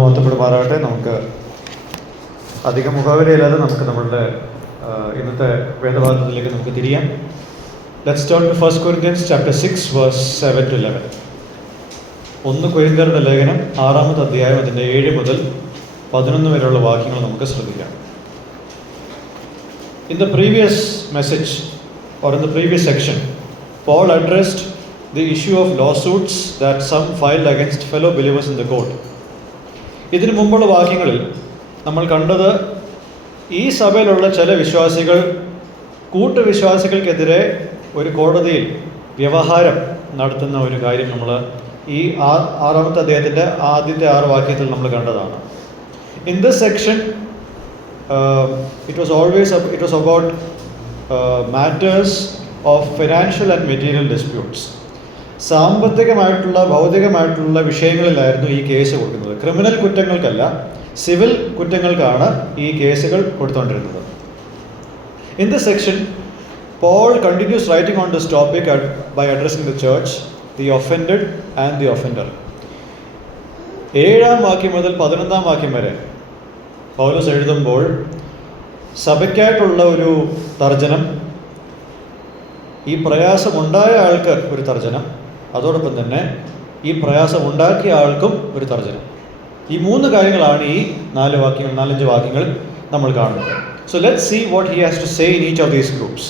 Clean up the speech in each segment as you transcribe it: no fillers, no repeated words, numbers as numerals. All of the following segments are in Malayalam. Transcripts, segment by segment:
മഹത്വപ്പെടുമാറാകട്ടെ. നമുക്ക് അധികം മുഖാവരയില്ലാതെ നമുക്ക് നമ്മളുടെ ഇന്നത്തെ വേദഭാഗത്തിലേക്ക് നമുക്ക് തിരിയാം. Let's turn to 1 Corinthians chapter 6 verse 7 to 11. 1 കൊരിന്ത്യരുടെ ലേഖനം 6-ാമത്തെ അധ്യായം അതിൻ്റെ 7 മുതൽ 11 വരെയുള്ള വാക്യങ്ങൾ നമുക്ക് ശ്രദ്ധിക്കാം. In the previous message or in the previous section, Paul addressed the issue of lawsuits that some filed against fellow believers in the court. ഇതിനു മുമ്പുള്ള വാക്യങ്ങളിൽ നമ്മൾ കണ്ടത് ഈ സഭയിലുള്ള ചില വിശ്വാസികൾ കൂട്ടുവിശ്വാസികൾക്കെതിരെ ഒരു കോടതിയിൽ വ്യവഹാരം നടത്തുന്ന ഒരു കാര്യം നമ്മൾ ഈ 6-ാമത്തെ അധ്യായത്തിൻ്റെ ആദ്യത്തെ 6 വാക്യത്തിൽ നമ്മൾ കണ്ടതാണ്. In this section it was about matters of financial and material disputes. സാമ്പത്തികമായിട്ടുള്ള ഭൗതികമായിട്ടുള്ള വിഷയങ്ങളിലായിരുന്നു ഈ കേസ് കൊടുക്കുന്നത്. ക്രിമിനൽ കുറ്റങ്ങൾക്കല്ല, സിവിൽ കുറ്റങ്ങൾക്കാണ് ഈ കേസുകൾ കൊടുത്തുകൊണ്ടിരുന്നത്. In this section Paul continues writing on this topic by addressing the church, the offended and the offender. 7-ാം വാക്യം മുതൽ 11-ാം വാക്യം വരെ പൗലോസ് എഴുതുമ്പോൾ സഭയ്ക്കായിട്ടുള്ള ഒരു തർജ്ജനം, ഈ പ്രയാസമുണ്ടായ ആൾക്ക് ഒരു തർജ്ജനം, അതോടൊപ്പം തന്നെ ഈ പ്രയാസം ഉണ്ടാക്കിയ ആൾക്കും ഒരു തർജ്ജനം. ഈ 3 കാര്യങ്ങളാണ് ഈ 4-5 വാക്യങ്ങൾ നമ്മൾ കാണുന്നത്. So let's see what he has to say in each of these groups.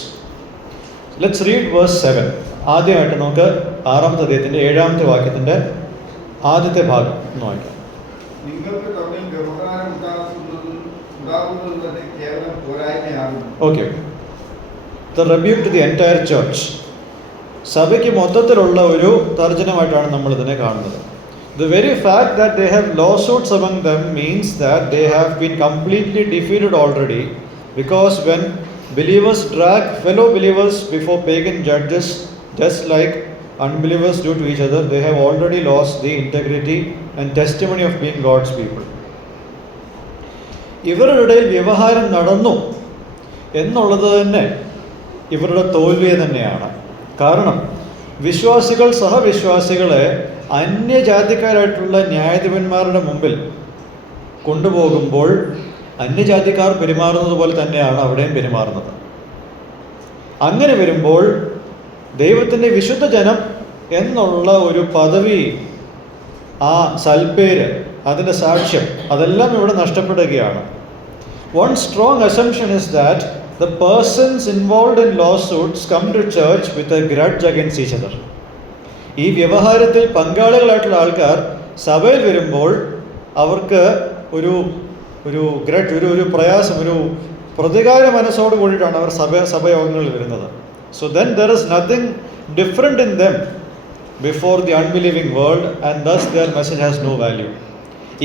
Let's read verse 7. ആദ്യമായിട്ട് നമുക്ക് 6-ാമത്തെ അധ്യായത്തിൻ്റെ 7-ാമത്തെ വാക്യത്തിൻ്റെ ആദ്യത്തെ ഭാഗം ഒന്ന് വായിക്കാം. Okay. The rebuke to the entire church. സഭയ്ക്ക് മൊത്തത്തിലുള്ള ഒരു തർജ്ജനമായിട്ടാണ് നമ്മൾ ഇതിനെ കാണുന്നത്. The very fact that they have lawsuits among them means that they have been completely defeated already, because when believers drag fellow believers before pagan judges just like unbelievers do to each other, they have already lost the integrity and testimony of being God's people. ഇവരുടെ ഇടയിൽ വ്യവഹാരം നടന്നു എന്നുള്ളത് തന്നെ ഇവരുടെ തോൽവി തന്നെയാണ്. കാരണം വിശ്വാസികൾ സഹവിശ്വാസികളെ അന്യജാതിക്കാരായിട്ടുള്ള ന്യായാധിപന്മാരുടെ മുമ്പിൽ കൊണ്ടുപോകുമ്പോൾ അന്യജാതിക്കാർ പെരുമാറുന്നത് പോലെ തന്നെയാണ് അവിടെയും പെരുമാറുന്നത്. അങ്ങനെ വരുമ്പോൾ ദൈവത്തിൻ്റെ വിശുദ്ധ ജനം എന്നുള്ള ഒരു പദവി, ആ സൽപ്പേര്, അതിൻ്റെ സാക്ഷ്യം, അതെല്ലാം ഇവിടെ നഷ്ടപ്പെടുകയാണ്. One strong assumption is that the persons involved in lawsuits come to church with a grudge against each other. ഈ വ്യവഹാരത്തിൽ പങ്കാളികളായിട്ടുള്ള ആൾക്കാർ സഭയിൽ വരുമ്പോൾ അവർക്ക് ഒരു ഗ്രഡ്ജ്, ഒരു പ്രയാസം, ഒരു പ്രതികാര മനസ്സോട് കൂടിയിട്ടാണ് അവർ സഭയോഗങ്ങളിൽ വരുന്നത്. So then there is nothing different in them before the unbelieving world, and thus their message has no value.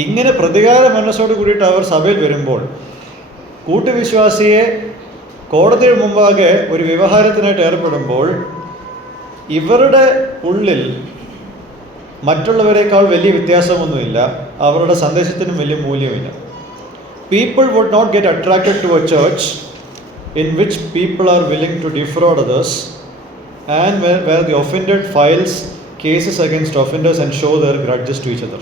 ഇങ്ങനെ പ്രതികാര മനസ്സോട് കൂടിയിട്ട് അവർ സഭയിൽ വരുമ്പോൾ കൂട്ടുവിശ്വാസിയെ കോടതിയുടെ മുമ്പാകെ ഒരു വ്യവഹാരത്തിനായിട്ട് ഏർപ്പെടുമ്പോൾ ഇവരുടെ ഉള്ളിൽ മറ്റുള്ളവരെക്കാൾ വലിയ വ്യത്യാസമൊന്നുമില്ല, അവരുടെ സന്ദേശത്തിനും വലിയ മൂല്യമില്ല. People would not get attracted to a church in which people are willing to defraud others, and where the offended files cases against offenders and show their grudges to each other.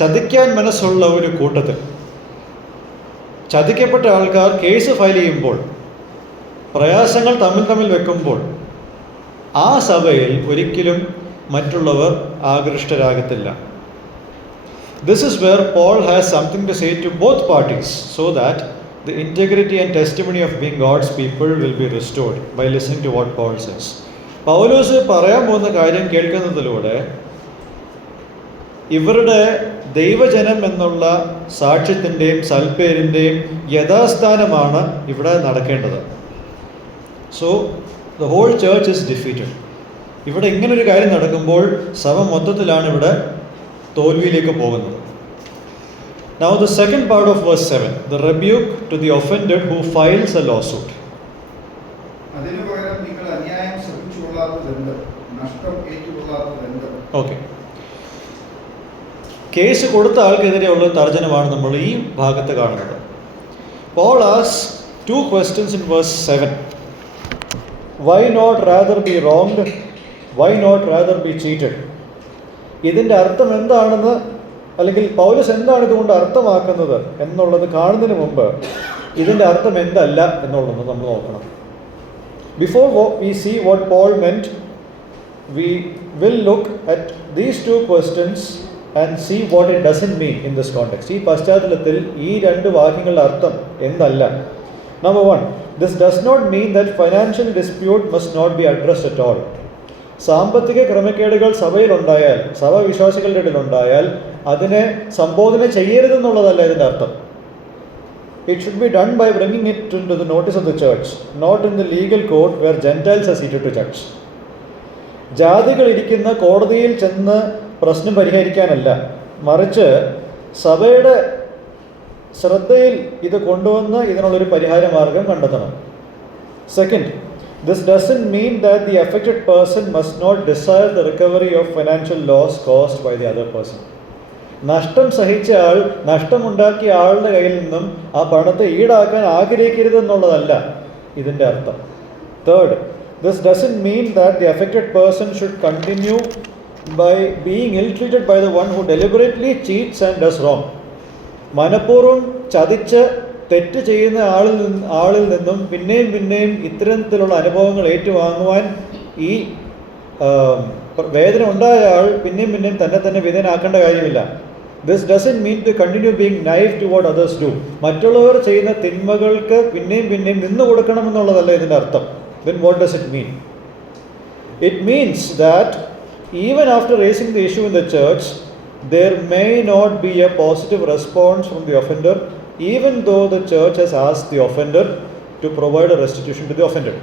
ചതിക്കാൻ മനസ്സുള്ള ഒരു കൂട്ടത്തിൽ ചതിക്കപ്പെട്ട ആൾക്കാർ കേസ് ഫയൽ ചെയ്യുമ്പോൾ, പ്രയാസങ്ങൾ തമ്മിൽ വെക്കുമ്പോൾ ആ സഭയിൽ ഒരിക്കലും മറ്റുള്ളവർ ആകൃഷ്ടരാകത്തില്ല. This is where Paul has something to say to both parties, so that the integrity and testimony of being God's people will be restored by listening to what Paul says. പൗലോസ് പറയാൻ പോകുന്ന കാര്യം കേൾക്കുന്നതിലൂടെ ഇവരുടെ ദൈവജനം എന്നുള്ള സാക്ഷ്യത്തിൻ്റെയും സൽപ്പേരിൻ്റെയും യഥാസ്ഥാനമാണ് ഇവിടെ നടക്കേണ്ടത്. So the whole church is defeated. ഇവിടെ ഇങ്ങനൊരു കാര്യം നടക്കുമ്പോൾ സഭ മൊത്തത്തിലാണ് ഇവിടെ തോൽവിയിലേക്ക് പോകുന്നത്. Now the second part of verse 7, the rebuke to the offended who files a lawsuit. Okay. Case കൊടുത്ത ആൾക്കെതിരെയുള്ള തർജ്ജനമാണ് നമ്മൾ ഈ ഭാഗത്ത് കാണുന്നത്. Paul asks 2 questions in verse 7. Why not rather be wronged? Why not rather be cheated? ഇതിൻ്റെ അർത്ഥം എന്താണെന്ന്, അല്ലെങ്കിൽ പൗലോസ് എന്താണ് ഇതുകൊണ്ട് അർത്ഥമാക്കുന്നത് എന്നുള്ളത് കാണുന്നതിന് മുമ്പ് ഇതിൻ്റെ അർത്ഥം എന്തല്ല എന്നുള്ളത് നമ്മൾ നോക്കണം. Before we see what Paul meant, we will look at these two questions and see what it doesn't mean in this context. ഈ പശ്ചാത്തലത്തിൽ ഈ രണ്ട് വാക്യങ്ങളുടെ അർത്ഥം എന്തല്ല. Number one, this does not mean that financial dispute must not be addressed at all. സാമ്പത്തിക ക്രമക്കേടുകൾ സഭയിലുണ്ടായാൽ, സഭ വിശ്വാസികളുടെ ഇടയിൽ ഉണ്ടായാൽ അതിനെ സംബോധന ചെയ്യരുതെന്നുള്ളതല്ല ഇതിൻ്റെ അർത്ഥം. It should be done by bringing it into the notice of the church, not in the legal court where Gentiles are seated to judge. ജാതികൾ ഇരിക്കുന്ന കോടതിയിൽ ചെന്ന് പ്രശ്നം പരിഹരിക്കാനല്ല, മറിച്ച് സഭയുടെ ശ്രദ്ധയിൽ ഇത് കൊണ്ടുവന്ന് ഇതിനുള്ളൊരു പരിഹാര മാർഗം കണ്ടെത്തണം. Second, this doesn't mean that the affected person must not desire the recovery of financial loss caused by the other person. നഷ്ടം സഹിച്ച ആൾ, നഷ്ടമുണ്ടാക്കിയ ആളുടെ കയ്യിൽ നിന്നും ആ പണത്തെ ഈടാക്കാൻ ആഗ്രഹിക്കരുതെന്നുള്ളതല്ല ഇതിൻ്റെ അർത്ഥം. Third, this doesn't mean that the affected person should continue by being ill-treated by the one who deliberately cheats and does wrong. മനഃപൂർവ്വം ചതിച്ച് തെറ്റ് ചെയ്യുന്ന ആളിൽ നിന്നും പിന്നെയും ഇത്തരത്തിലുള്ള അനുഭവങ്ങൾ ഏറ്റുവാങ്ങുവാൻ ഈ വേദന ഉണ്ടായ ആൾ പിന്നെയും തന്നെ വിധേയനാക്കേണ്ട കാര്യമില്ല. This doesn't mean to continue being naive to what others do. മറ്റുള്ളവർ ചെയ്യുന്ന തിന്മകൾക്ക് പിന്നെയും നിന്നു കൊടുക്കണമെന്നുള്ളതല്ല ഇതിൻ്റെ അർത്ഥം. Then what does it mean? It means that even after raising the issue in the church, there may not be a positive response from the offender, even though the church has asked the offender to provide a restitution to the offended.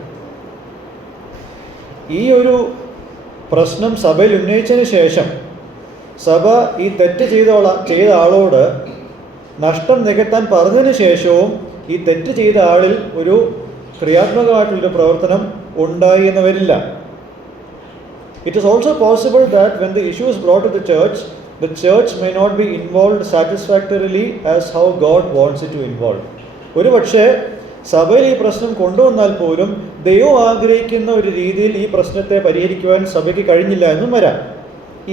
ഈ ഒരു പ്രശ്നം സഭയിൽ ഉന്നയിച്ചതിന് ശേഷം സഭ ഈ തെറ്റ് ചെയ്ത ആളോട് നഷ്ടം നികത്താൻ പറഞ്ഞതിന് ശേഷവും ഈ തെറ്റ് ചെയ്ത ആളിൽ ഒരു ക്രിയാത്മകമായിട്ടുള്ളൊരു പ്രവർത്തനം ഉണ്ടായി എന്ന് വരില്ല. It is also possible that when the issue is brought to the church may not be involved satisfactorily as how God wants it to involve. ഒരു പക്ഷേ സഭയിൽ ഈ പ്രശ്നം കൊണ്ടുവന്നാൽ പോലും ദൈവം ആഗ്രഹിക്കുന്ന ഒരു രീതിയിൽ ഈ പ്രശ്നത്തെ പരിഹരിക്കുവാൻ സഭയ്ക്ക് കഴിഞ്ഞില്ല എന്നും വരാം.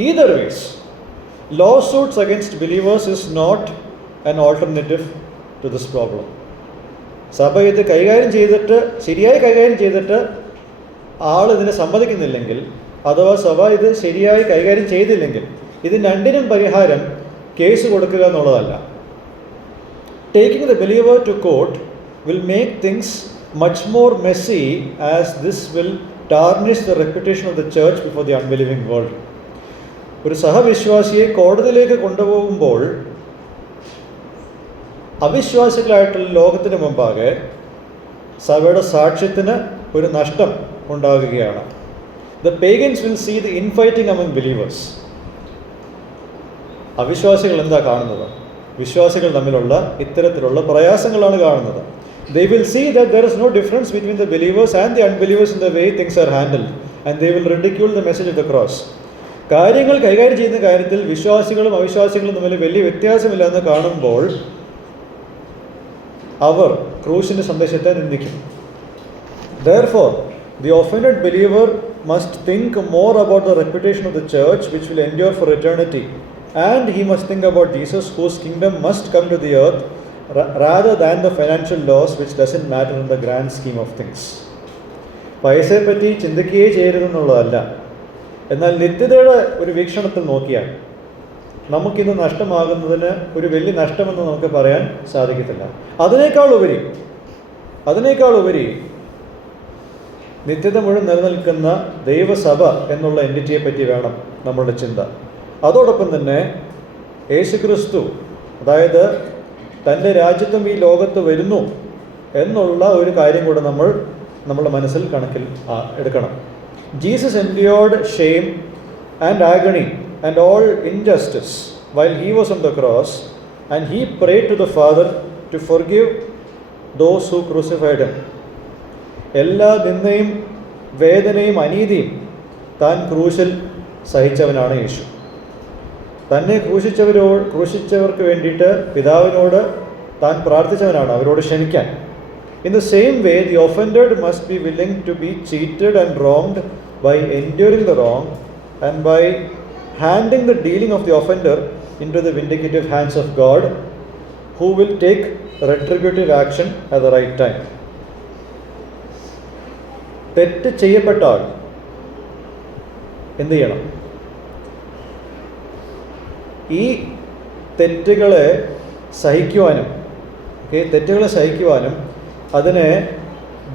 Either ways, lawsuits against believers is not an alternative to this problem. സഭ ഇത് ശരിയായി കൈകാര്യം ചെയ്തിട്ട് ആളിതിനെ സമ്മതിക്കുന്നില്ലെങ്കിൽ, അഥവാ സഭ ഇത് ശരിയായി കൈകാര്യം ചെയ്തില്ലെങ്കിൽ, ഇതിന് രണ്ടിനും പരിഹാരം കേസ് കൊടുക്കുക എന്നുള്ളതല്ല. Taking the believer to court will make things much more messy, as this will tarnish the reputation of the church before the unbelieving world. ഒരു സഹവിശ്വാസിയെ കോടതിയിലേക്ക് കൊണ്ടുപോകുമ്പോൾ അവിശ്വാസികളായിട്ടുള്ള ലോകത്തിന് മുമ്പാകെ സഭയുടെ സാക്ഷ്യത്തിന് ഒരു നഷ്ടം ഉണ്ടാകുകയാണ്. The pagans will see the infighting among believers. അവിശ്വാസികൾ എന്താ കാണുന്നത്? വിശ്വാസികൾ തമ്മിലുള്ള ഇത്തരത്തിലുള്ള പ്രയാസങ്ങളാണ് കാണുന്നത്. They will see that there is no difference between the believers and the unbelievers in the way things are handled, and they will ridicule the message of the cross. കാര്യങ്ങൾ കൈകാര്യം ചെയ്യുന്ന കാര്യത്തിൽ വിശ്വാസികളും അവിശ്വാസികളും തമ്മിൽ വലിയ വ്യത്യാസമില്ല എന്ന് കാണുമ്പോൾ അവർ ക്രൂശിൻ്റെ സന്ദേശത്തെ നിന്ദിക്കും. Therefore, the offended believer must think more about the reputation of the church, which will endure for eternity, and he must think about Jesus, whose kingdom must come to the earth, rather than the financial loss, which doesn't matter in the grand scheme of things. പൈസയെപ്പറ്റി ചിന്തിക്കുകയേ ചെയ്യരുതെന്നുള്ളതല്ല. എന്നാൽ നിത്യതയുടെ ഒരു വീക്ഷണത്തിൽ നോക്കിയാൽ നമുക്കിന്ന് നഷ്ടമാകുന്നതിന് ഒരു വലിയ നഷ്ടമെന്ന് നമുക്ക് പറയാൻ സാധിക്കത്തില്ല. അതിനേക്കാൾ ഉപരി നിത്യത മുഴുവൻ നിലനിൽക്കുന്ന ദൈവസഭ എന്നുള്ള എൻറ്റിറ്റിയെ പറ്റി വേണം നമ്മളുടെ ചിന്ത. അതോടൊപ്പം തന്നെ യേശുക്രിസ്തു, അതായത് തൻ്റെ രാജ്യത്വം ഈ ലോകത്ത് വരുന്നു എന്നുള്ള ഒരു കാര്യം കൂടെ നമ്മുടെ മനസ്സിൽ കണക്കിൽ എടുക്കണം. Jesus endured shame and agony and all injustice while he was on the cross, and he prayed to the Father to forgive those who crucified him. എല്ലാ നിന്ദയും വേദനയും അനീതിയും താൻ ക്രൂശിൽ സഹിച്ചവനാണ് യേശു. തന്നെ ക്രൂശിച്ചവർക്ക് വേണ്ടിയിട്ട് പിതാവിനോട് താൻ പ്രാർത്ഥിച്ചവനാണ് അവരോട് ക്ഷമിക്കാൻ. In the same way, the offended must be willing to be cheated and wronged by enduring the wrong and by handing the dealing of the offender into the vindicative hands of God, who will take retributive action at the right time. തെറ്റ് ചെയ്യപ്പെട്ട ആൾ എന്ത് ചെയ്യണം? ഈ തെറ്റുകളെ സഹിക്കുവാനും അതിനെ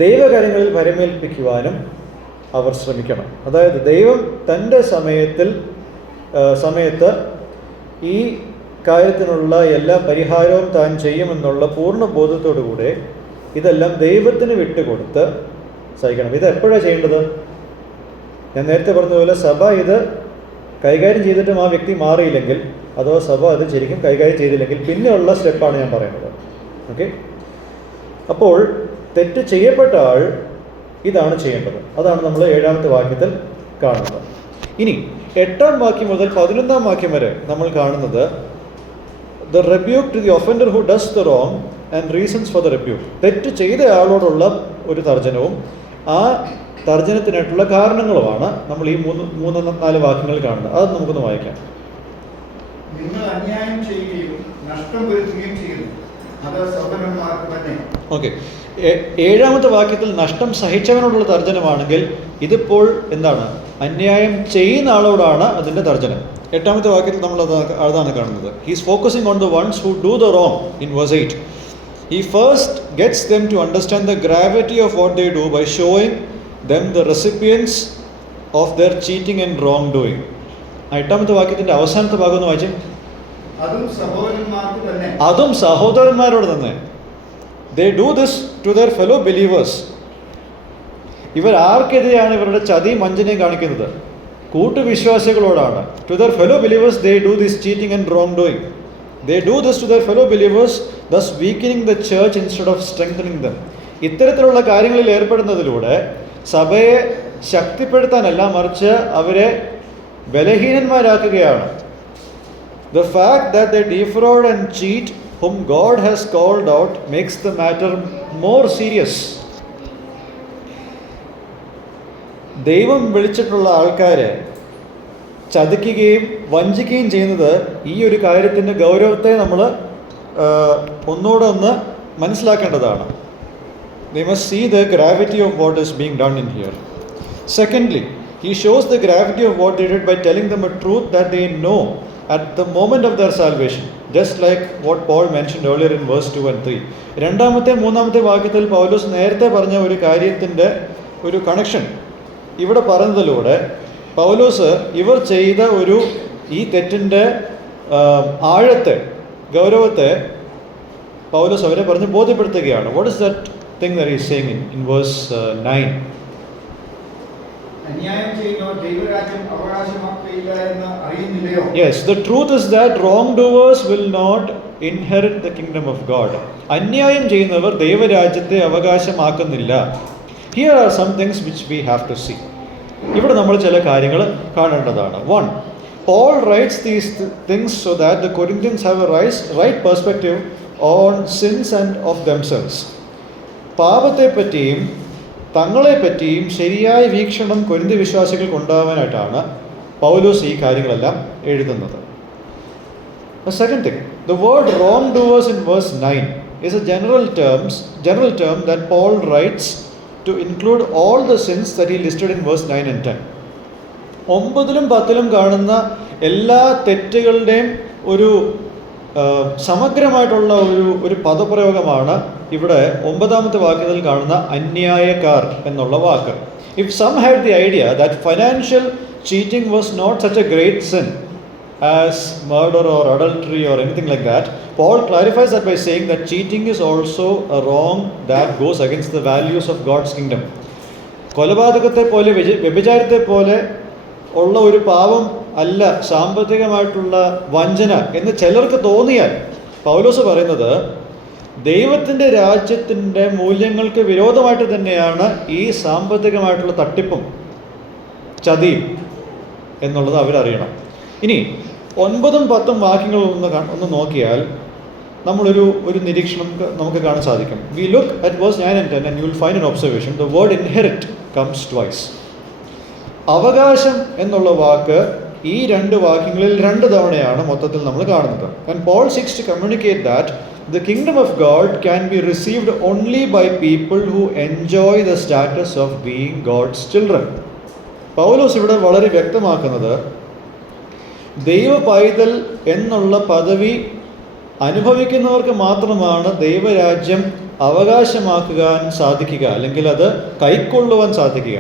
ദൈവകാര്യങ്ങളിൽ പരമേൽപ്പിക്കുവാനും അവർ ശ്രമിക്കണം. അതായത് ദൈവം തൻ്റെ സമയത്ത് ഈ കാര്യത്തിനുള്ള എല്ലാ പരിഹാരവും താൻ ചെയ്യുമെന്നുള്ള പൂർണ്ണ ബോധത്തോടുകൂടെ ഇതെല്ലാം ദൈവത്തിന് വിട്ടുകൊടുത്ത് സഹിക്കണം. ഇത് എപ്പോഴാണ് ചെയ്യേണ്ടത്? ഞാൻ നേരത്തെ പറഞ്ഞതുപോലെ സഭ ഇത് കൈകാര്യം ചെയ്തിട്ടും ആ വ്യക്തി മാറിയില്ലെങ്കിൽ, അഥവാ സഭ അത് ശരിക്കും കൈകാര്യം ചെയ്തില്ലെങ്കിൽ പിന്നെയുള്ള സ്റ്റെപ്പാണ് ഞാൻ പറയുന്നത്. ഓക്കെ, അപ്പോൾ തെറ്റ് ചെയ്യപ്പെട്ട ആൾ ഇതാണ് ചെയ്യേണ്ടത്. അതാണ് നമ്മൾ 7ാമത്തെ വാക്യത്തിൽ കാണുന്നത്. ഇനി 8ാം വാക്യം മുതൽ 11ാം വാക്യം വരെ നമ്മൾ കാണുന്നത് the rebuke to the offender who does the wrong and reasons for the rebuke. തെറ്റ് ചെയ്ത ആളോടുള്ള ഒരു തർജ്ജനവും ആ തർജ്ജനത്തിനായിട്ടുള്ള കാരണങ്ങളുമാണ് നമ്മൾ ഈ 3-4 വാക്യങ്ങൾ കാണുന്നത്. അത് നമുക്കൊന്ന് വായിക്കാം. നിങ്ങൾ അന്യായം ചെയ്യുകയും നഷ്ടം വരുത്തുകയും ചെയ്യുന്നു, അത് സഹോദരന്മാർക്ക് തന്നെ. ഓക്കെ, 7ാമത്തെ വാക്യത്തിൽ നഷ്ടം സഹിച്ചവനോടുള്ള തർജ്ജനമാണെങ്കിൽ ഇതിപ്പോൾ എന്താണ്? അന്യായം ചെയ്യുന്ന ആളോടാണ് അതിൻ്റെ തർജ്ജനം. 8ാമത്തെ വാക്യത്തിൽ നമ്മൾ അതാണ് കാണുന്നത്. He's focusing on the ones who do the wrong in verse 8. He first gets them to understand the gravity of what they do by showing them the recipients of their cheating and wrongdoing. 8ാമത്തെ വാക്യത്തിന്റെ അവസാനത്തെ ഭാഗം ഒന്ന് വായിച്ചേ. അതും സഹോദരന്മാരോട് തന്നെ. They do this to their fellow believers. ഇവർ ആർക്കെതിരെയാണ് ഇവരുടെ ചതിയും വഞ്ചനയും കാണിക്കുന്നത്? കൂട്ടുവിശ്വാസികളോടാണ്. To their fellow believers they do this cheating and wrongdoing. They do this to their fellow believers, thus weakening the church instead of strengthening them. ഇത്തരത്തിലുള്ള കാര്യങ്ങളിൽ ഏർപ്പെടുന്നതിലൂടെ സഭയെ ശക്തിപ്പെടുത്താനല്ല, മറിച്ച് അവരെ ബലഹീനന്മാരാക്കുകയാണ്. The fact that they defraud and cheat whom God has called out makes the matter more serious. ദൈവം വിളിച്ചിട്ടുള്ള ആൾക്കാരെ ചതിക്കുകയും വഞ്ചിക്കുകയും ചെയ്യുന്നത് ഈ ഒരു കാര്യത്തിൻ്റെ ഗൗരവത്തെ നമ്മൾ ഒന്നുകൂടെ ഒന്ന് മനസ്സിലാക്കേണ്ടതാണ്. They must see the gravity of what is being done in here. Secondly, he shows the gravity of what they did by telling them a truth that they know at the moment of their salvation, just like what Paul mentioned earlier in verse 2 and 3. 2ാമത്തെ 3ാമത്തെ വാക്യത്തിൽ പൗലോസ് നേരത്തെ പറഞ്ഞ ഒരു കാര്യത്തിൻ്റെ ഒരു കണക്ഷൻ ഇവിടെ പറയുന്നതിലൂടെ പൗലോസ് ഇവർ ചെയ്ത ഈ തെറ്റിൻ്റെ ആഴത്തെ, ഗൗരവത്തെ പൗലോസ് അവരെ പറഞ്ഞ് ബോധ്യപ്പെടുത്തുകയാണ്. What is that thing that is saying in verse 9? Yes, the truth is that wrongdoers will not inherit the kingdom of God. അന്യായം ചെയ്യുന്നവർ ദൈവരാജ്യത്തെ അവകാശമാക്കുന്നില്ല. Here are some things which we have to see. ഇവിടെ നമ്മൾ ചില കാര്യങ്ങൾ കാണേണ്ടതാണ്. 1. Paul writes these things so that the Corinthians have a right perspective on sins and of themselves. പാപത്തെപ്പറ്റിയും തങ്ങളെപ്പറ്റിയും ശരിയായ വീക്ഷണം കൊരിന്ത്യ വിശ്വാസികൾക്ക് ഉണ്ടാവാനായിട്ടാണ് പൗലോസ് ഈ കാര്യങ്ങളെല്ലാം എഴുതുന്നത്. The second thing, the word wrongdoers in verse 9 is a general term that Paul writes to include all the sins that he listed in verse 9 and 10. 9-ലും 10-ലും കാണുന്ന എല്ലാ തെറ്റുകളുടെയും ഒരു സമഗ്രമായിട്ടുള്ള ഒരു പദപ്രയോഗമാണ് ഇവിടെ 9ാമത്തെ വാക്യത്തിൽ കാണുന്ന അന്യായക്കാർ എന്നുള്ള വാക്ക്. If some had the idea that financial cheating was not such a great sin as murder or adultery or anything like that, Paul clarifies that by saying that cheating is also a wrong that goes against the values of God's kingdom. കൊലപാതകത്തെ പോലെ വ്യഭിചാരത്തെ പോലെ ഉള്ള ഒരു പാപം അല്ല സാമ്പത്തികമായിട്ടുള്ള വഞ്ചന എന്ന് ചിലർക്ക് തോന്നിയാൽ പൗലോസ് പറയുന്നത് ദൈവത്തിൻ്റെ രാജ്യത്തിൻ്റെ മൂല്യങ്ങൾക്ക് വിരോധമായിട്ട് തന്നെയാണ് ഈ സാമ്പത്തികമായിട്ടുള്ള തട്ടിപ്പും ചതിയും എന്നുള്ളത് അവരറിയണം. ഇനി 9-ഉം 10-ഉം വാക്യങ്ങൾ ഒന്ന് നോക്കിയാൽ നമ്മളൊരു നിരീക്ഷണം നമുക്ക് കാണാൻ സാധിക്കും. We look at verse 9 and 10 and you will find an observation. The word inherit comes twice. അവകാശം എന്നുള്ള വാക്ക് ഈ രണ്ട് വാക്യങ്ങളിൽ 2 തവണയാണ് മൊത്തത്തിൽ നമ്മൾ കാണുന്നത്. And Paul seeks to communicate that the kingdom of God can be received only by people who enjoy the status of being God's children. പൗലോസ് ഇവിടെ വളരെ വ്യക്തമാക്കുന്നത് ദൈവ പൈതൽ എന്നുള്ള പദവി അനുഭവിക്കുന്നവർക്ക് മാത്രമാണ് ദൈവരാജ്യം അവകാശമാക്കുവാൻ സാധിക്കുക, അല്ലെങ്കിൽ അത് കൈക്കൊള്ളുവാൻ സാധിക്കുക.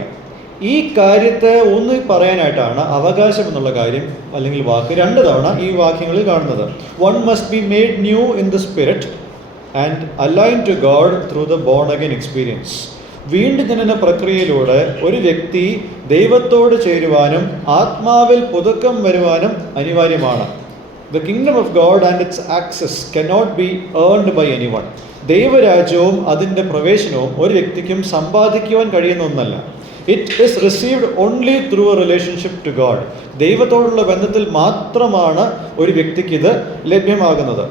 ഈ കാര്യത്തെ ഊന്നി പറയാനായിട്ടാണ് അവകാശം എന്നുള്ള കാര്യം അല്ലെങ്കിൽ വാക്ക് 2 തവണ ഈ വാക്യങ്ങളിൽ കാണുന്നത്. One must be made new in the spirit and align to God through the born again experience. വീണ്ടും ജനന പ്രക്രിയയിലൂടെ ഒരു വ്യക്തി ദൈവത്തോട് ചേരുവാനും ആത്മാവിൽ പുതുക്കം വരുവാനും അനിവാര്യമാണ്. The kingdom of God and its access cannot be earned by anyone. ദൈവരാജ്യവും അതിൻ്റെ പ്രവേശനവും ഒരു വ്യക്തിക്കും സമ്പാദിക്കുവാൻ കഴിയുന്ന ഒന്നല്ല. It is received only through a relationship to God. ദൈവത്തോടുള്ള ബന്ധത്തിൽ മാത്രമാണ് ഒരു വ്യക്തിക്ക് ഇത് ലഭ്യമാകുന്നത്.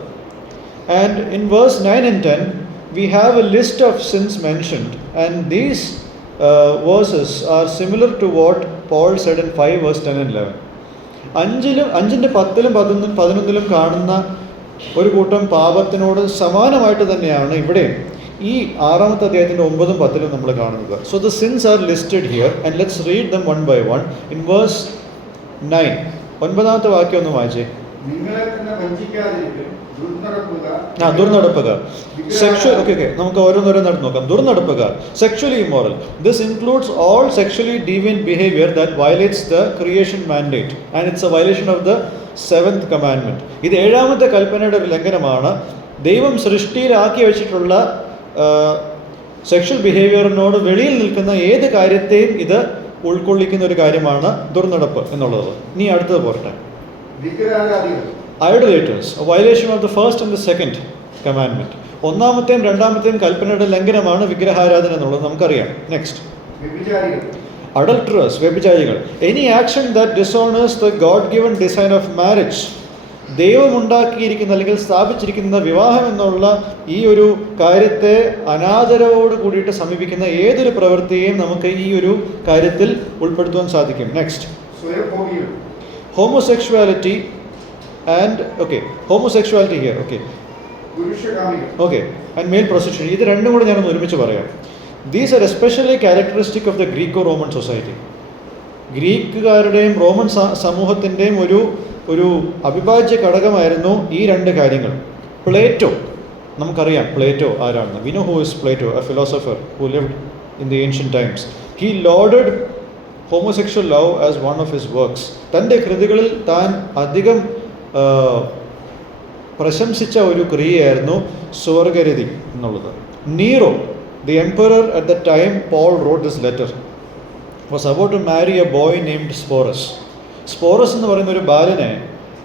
And in verse 9 and 10 we have a list of sins mentioned, and these verses are similar to what Paul said in 5 verse 10 and 11. 5-ന്റെ 10-ലും 11-ലും കാണുന്ന ഒരു കൂട്ടം പാപത്തിനോട് സമാനമായിട്ട് തന്നെയാണ് ഇവിടെ ഈ 6-ാമത്തെ അധ്യായത്തിൻ്റെ 9-ഉം 10-ലും നമ്മൾ കാണുന്നത്. So the sins are listed here and let's read them one by one. In verse 9, 9-ാമത്തെ വാക്യം ഒന്ന് വായിച്ചേ. നിങ്ങളെ തന്നെ വഞ്ചിക്കാതിരിക്കും, ദുർനടപ്പുക. സെക്ഷൽ നമുക്ക് ഓരോന്നോരോന്നായിട്ട് നോക്കാം. ദുർനടപ്പുക, sexually immoral. This includes all sexually deviant behaviour that violates the creation mandate and it's a violation of the 7th commandment. ഇത് 7-ാമത്തെ കൽപ്പനയുടെ ഒരു ലംഘനമാണ്. ദൈവം സൃഷ്ടിയിലാക്കി വെച്ചിട്ടുള്ള സെക്ഷൽ ബിഹേവിയറിനോട് വെളിയിൽ നിൽക്കുന്ന ഏത് കാര്യത്തെയും ഇത് ഉൾക്കൊള്ളിക്കുന്ന ഒരു കാര്യമാണ് ദുർനടപ്പ് എന്നുള്ളത്. ഇനി അടുത്തത് പോരട്ടെ. Idolaters, a violation of the 1st and the 2nd commandment. 1-ാമത്തെയും 2-ാമത്തെയും കൽപ്പനയുടെ ലംഘനമാണ് വിഗ്രഹാരാധന എന്നുള്ളത് നമുക്കറിയാം. Next, adulterers, വ്യഭിചാരികൾ. Any action that dishonors the God-given design of marriage. ദൈവമുണ്ടാക്കിയിരിക്കുന്ന അല്ലെങ്കിൽ സ്ഥാപിച്ചിരിക്കുന്ന വിവാഹം എന്നുള്ള ഈ ഒരു കാര്യത്തെ അനാദരവോട് കൂടിയിട്ട് സമീപിക്കുന്ന ഏതൊരു പ്രവൃത്തിയെയും നമുക്ക് ഈ ഒരു കാര്യത്തിൽ ഉൾപ്പെടുത്തുവാൻ സാധിക്കും. Next, homosexuality and homosexuality here, and male prostitution. ഇത് രണ്ടും കൂടെ ഞാനൊന്ന് ഒരുമിച്ച് പറയാം. These are especially characteristic of the Greco-Roman society. ഗ്രീക്കുകാരുടെയും റോമൻ സമൂഹത്തിൻ്റെയും ഒരു അവിഭാജ്യ ഘടകമായിരുന്നു ഈ 2 കാര്യങ്ങൾ. പ്ലേറ്റോ, നമുക്കറിയാം പ്ലേറ്റോ ആരാണെന്ന്. We know who is Plato, a philosopher who lived in the ancient times. He lauded homosexual love as one of his works. തൻ്റെ കൃതികളിൽ താൻ അധികം പ്രശംസിച്ച ഒരു ക്രിയയായിരുന്നു സ്വർഗരതി എന്നുള്ളത്. Nero, the emperor at the time Paul wrote this letter, was about to marry a boy named Sporus. സ്പോറസ് എന്ന് പറയുന്ന ഒരു ബാലനെ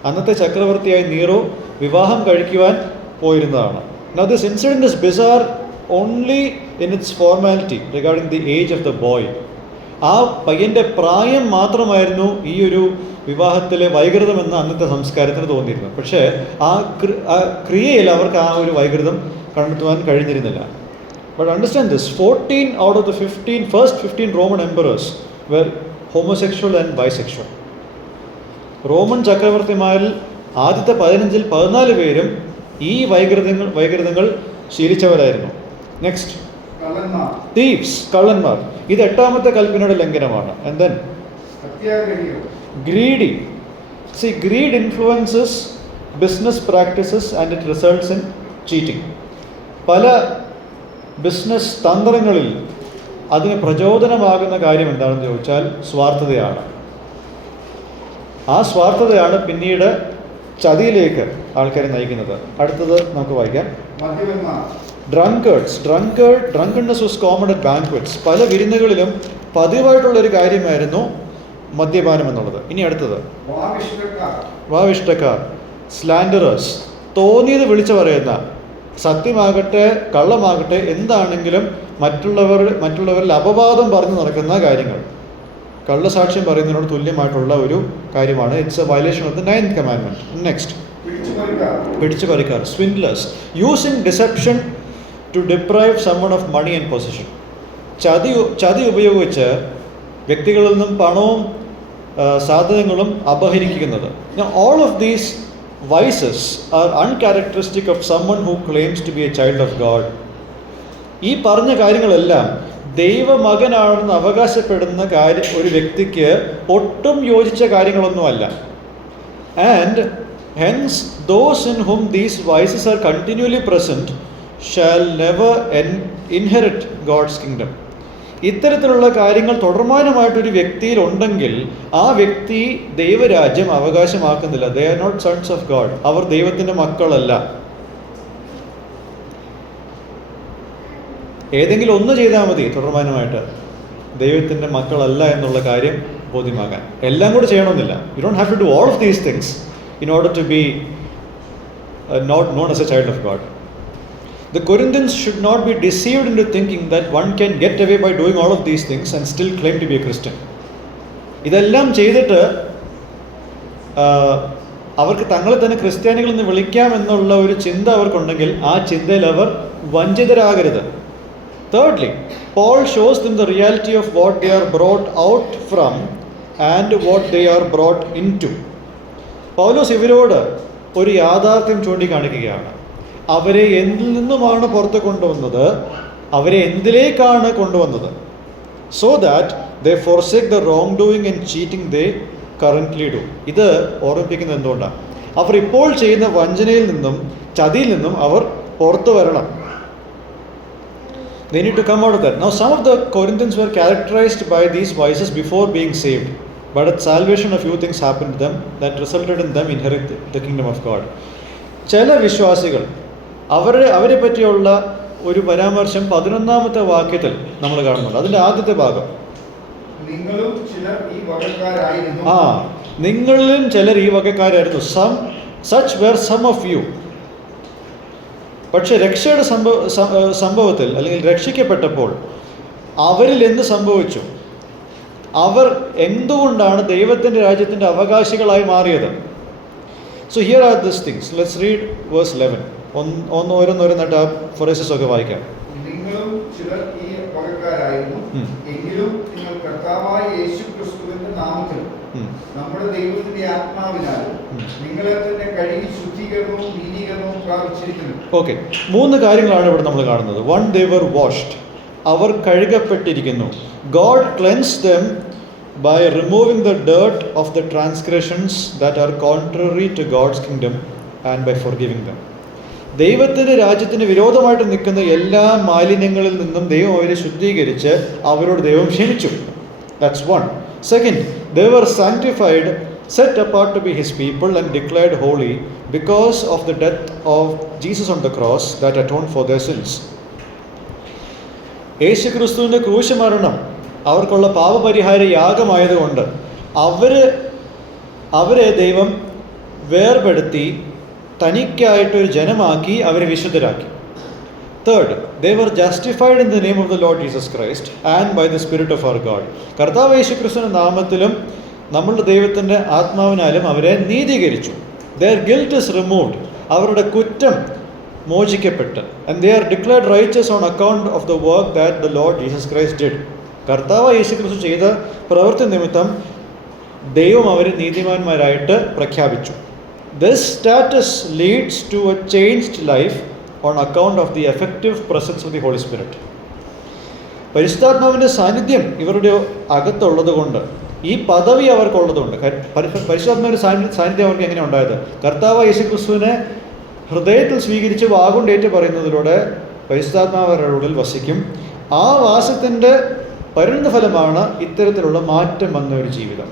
അന്നത്തെ ചക്രവർത്തിയായ നീറോ വിവാഹം കഴിക്കുവാൻ പോയിരുന്നതാണ്. Now this incident is bizarre only in its formality regarding the age of the boy. ആ പയ്യൻ്റെ പ്രായം മാത്രമായിരുന്നു ഈ ഒരു വിവാഹത്തിലെ വൈകൃതമെന്ന് അന്നത്തെ സംസ്കാരത്തിന് തോന്നിയിരുന്നു. പക്ഷേ ആ ക്രിയയിൽ അവർക്ക് ആ ഒരു വൈകൃതം കണ്ടെത്തുവാൻ കഴിഞ്ഞിരുന്നില്ല. But understand this, 14 out of the first 15 Roman emperors were homosexual and bisexual. Roman ചക്രവർത്തിമാരിൽ ആദ്യത്തെ 15-ൽ 14 പേരും ഈ വൈകൃതങ്ങൾ ശീലിച്ചവരായിരുന്നു. നെക്സ്റ്റ്, thieves, കള്ളന്മാർ. ഇത് 8-ാമത്തെ കൽപ്പനയുടെ ലംഘനമാണ്. And then greedy. See, greed influences business practices and it results in cheating. പല ബിസിനസ് തന്ത്രങ്ങളിൽ അതിന് പ്രചോദനമാകുന്ന കാര്യം എന്താണെന്ന് ചോദിച്ചാൽ സ്വാർത്ഥതയാണ്. ആ സ്വാർത്ഥതയാണ് പിന്നീട് ചതിയിലേക്ക് ആൾക്കാരെ നയിക്കുന്നത്. അടുത്തത് നമുക്ക് വായിക്കാം. drunkenness was common at banquets. പല വിരുന്നുകളിലും പതിവായിട്ടുള്ളൊരു കാര്യമായിരുന്നു മദ്യപാനം എന്നുള്ളത്. ഇനി അടുത്തത്, വാവിഷ്ടക്കാർ, സ്ലാൻഡറേഴ്സ്, തോന്നിയത് വിളിച്ചു പറയുന്ന, സത്യമാകട്ടെ കള്ളമാകട്ടെ എന്താണെങ്കിലും മറ്റുള്ളവരിൽ അപവാദം പറഞ്ഞു നടക്കുന്ന കാര്യങ്ങൾ, കള്ളസാക്ഷ്യം പറയുന്നതിനോട് തുല്യമായിട്ടുള്ള ഒരു കാര്യമാണ്. It's a violation of the 9th commandment. Next, പിടിച്ചുപറിക്കാർ, swindlers, using deception to deprive someone of money and possession. ചതി ഉപയോഗിച്ച് വ്യക്തികളിൽ നിന്നും പണവും സാധനങ്ങളും അപഹരിക്കുന്നത്. All of these vices are uncharacteristic of someone who claims to be a child of God. ഈ പറഞ്ഞ കാര്യങ്ങളെല്ലാം ദൈവമകനാണെന്ന് അവകാശപ്പെടുന്ന ഒരു വ്യക്തിക്ക് ഒട്ടും യോജിച്ച കാര്യങ്ങളൊന്നുമല്ല. And hence those in whom these vices are continually present shall never inherit God's kingdom. ഇത്തരത്തിലുള്ള കാര്യങ്ങൾ തുടർമാനമായിട്ടൊരു വ്യക്തിയിൽ ഉണ്ടെങ്കിൽ ആ വ്യക്തി ദൈവരാജ്യം അവകാശമാക്കുന്നില്ല. They are not sons of God. അവർ ദൈവത്തിൻ്റെ മക്കളല്ല. ഏതെങ്കിലും ഒന്ന് ചെയ്താൽ മതി തുടർമാനമായിട്ട് ദൈവത്തിൻ്റെ മക്കളല്ല എന്നുള്ള കാര്യം ബോധ്യമാകാൻ. എല്ലാം കൂടെ ചെയ്യണമെന്നില്ല. You don't have to do all of these things in order to be not known as a child of God. The Corinthians should not be deceived into thinking that one can get away by doing all of these things and still claim to be a Christian. ഇതെല്ലാം ചെയ്തിട്ട് അവർക്ക് തങ്ങളെ തന്നെ ക്രിസ്ത്യാനികളെന്ന് വിളിക്കാമെന്നുള്ള ഒരു ചിന്ത അവർക്കുണ്ടെങ്കിൽ ആ ചിന്തയിൽ അവർ വഞ്ചിതരാകരുത്. Thirdly, Paul shows them the reality of what they are brought out from and what they are brought into. പൗലോസ് ഇവരോട് ഒരു യാഥാർത്ഥ്യം ചൂണ്ടിക്കാണിക്കുകയാണ്. അവരെ എന്തിൽ നിന്നുമാണ് പുറത്ത് കൊണ്ടുവന്നത്, അവരെ എന്തിലേക്കാണ് കൊണ്ടുവന്നത്. So that they forsake the wrongdoing and cheating they currently do. ഇത് ഓർമ്മിപ്പിക്കുന്നത് എന്തുകൊണ്ടാണ്? അവർ ഇപ്പോൾ ചെയ്യുന്ന വഞ്ചനയിൽ നിന്നും ചതിയിൽ നിന്നും അവർ പുറത്തു വരണം. They need to come out of that. Now some of the Corinthians were characterized by these vices before being saved. But at salvation a few things happened to them that resulted in them inherit the kingdom of God. ചില വിശ്വാസികൾ അവരെ പറ്റിയുള്ള ഒരു പരാമർശം 11-ാമത്തെ വാക്യത്തിൽ നമ്മൾ കാണുന്നുണ്ട്. അതിൻ്റെ ആദ്യത്തെ ഭാഗം, നിങ്ങളും ചിലർ ഈ വകക്കാരായിരുന്നു. നിങ്ങളിലും ചിലർ ഈ വകക്കാരായിരുന്നു. such were some of you. പക്ഷെ രക്ഷയുടെ സംഭവത്തിൽ അല്ലെങ്കിൽ രക്ഷിക്കപ്പെട്ടപ്പോൾ അവരിൽ എന്ത് സംഭവിച്ചു? അവർ എന്തുകൊണ്ടാണ് ദൈവത്തിൻ്റെ രാജ്യത്തിൻ്റെ അവകാശികളായി മാറിയത്? So here are these things. Let's read verse 11. ഓരോന്നോരോന്നായിട്ട് ആ phrases ഒക്കെ വായിക്കാം. നിങ്ങളും ചിലർ ഈ വകക്കാരായിരുന്നു. എങ്കിലും നിങ്ങൾ കർത്താവായ യേശുക്രിസ്തുവിന്റെ നാമത്തിൽ നമ്മുടെ ദൈവത്തിന്റെ ആത്മാവിനാലും നിങ്ങളെ തന്നെ കഴുകി ശുദ്ധീകരണവും നീതീകരണവും പ്രാപിച്ചിരിക്കുന്നു. ഓക്കെ, 3 കാര്യങ്ങളാണ് ഇവിടെ നമ്മൾ കാണുന്നത്. 1, they were washed. Our കഴുകപ്പെട്ടിരിക്കുന്നു. God cleansed them by removing the dirt of the transgressions that are contrary to God's kingdom and by forgiving them. ദൈവത്തിൻ്റെ രാജ്യത്തിന് വിരോധമായിട്ട് നിൽക്കുന്ന എല്ലാ മാലിന്യങ്ങളിൽ നിന്നും ദൈവം അവരെ ശുദ്ധീകരിച്ച് അവരോട് ദൈവം ക്ഷമിച്ചു. That's 1. Second, they were sanctified, set apart to be his people and declared holy because of the death of Jesus on the cross that atoned for their sins. യേശുക്രിസ്തുവിൻ്റെ ക്രൂശ് മരണം അവർക്കുള്ള പാപപരിഹാര യാഗമായതുകൊണ്ട് അവരെ ദൈവം വേർപെടുത്തി തനിക്കായിട്ടൊരു ജനമാക്കി അവരെ വിശുദ്ധരാക്കി. Third, they were justified in the name of the Lord Jesus Christ and by the Spirit of our God. കർത്താവ് യേശുക്രിസ്തുവിന്റെ നാമത്തിലും നമ്മളുടെ ദൈവത്തിൻ്റെ ആത്മാവിനാലും അവരെ നീതീകരിച്ചു. Their guilt is removed. അവരുടെ കുറ്റം മോചിക്കപ്പെട്ട്. And they are declared righteous on account of the work that the Lord Jesus Christ did. കർത്താവ് യേശുക്രിസ്തു ചെയ്ത പ്രവൃത്തി നിമിത്തം ദൈവം അവരെ നീതിമാന്മാരായിട്ട് പ്രഖ്യാപിച്ചു. This status leads to a changed life on account of the effective presence of the Holy Spirit. പരിശുദ്ധാത്മാവിൻ്റെ സാന്നിധ്യം ഇവരുടെ അകത്തുള്ളത് കൊണ്ട്, ഈ പദവി അവർക്കുള്ളതുകൊണ്ട്, പരിശുദ്ധാത്മാവിൻ്റെ സാന്നിധ്യം അവർക്ക് എങ്ങനെ ഉണ്ടായത്? കർത്താവ് യേശുക്രിസ്തുവിനെ ഹൃദയത്തിൽ സ്വീകരിച്ച് വാഗുണ്ടേറ്റ് പറയുന്നതിലൂടെ പരിശുദ്ധാത്മാവ് അവരുടെ ഉള്ളിൽ വസിക്കും. ആ വാസത്തിൻ്റെ പരിണതഫലമാണ് ഇത്തരത്തിലുള്ള മാറ്റം വന്ന ഒരു ജീവിതം.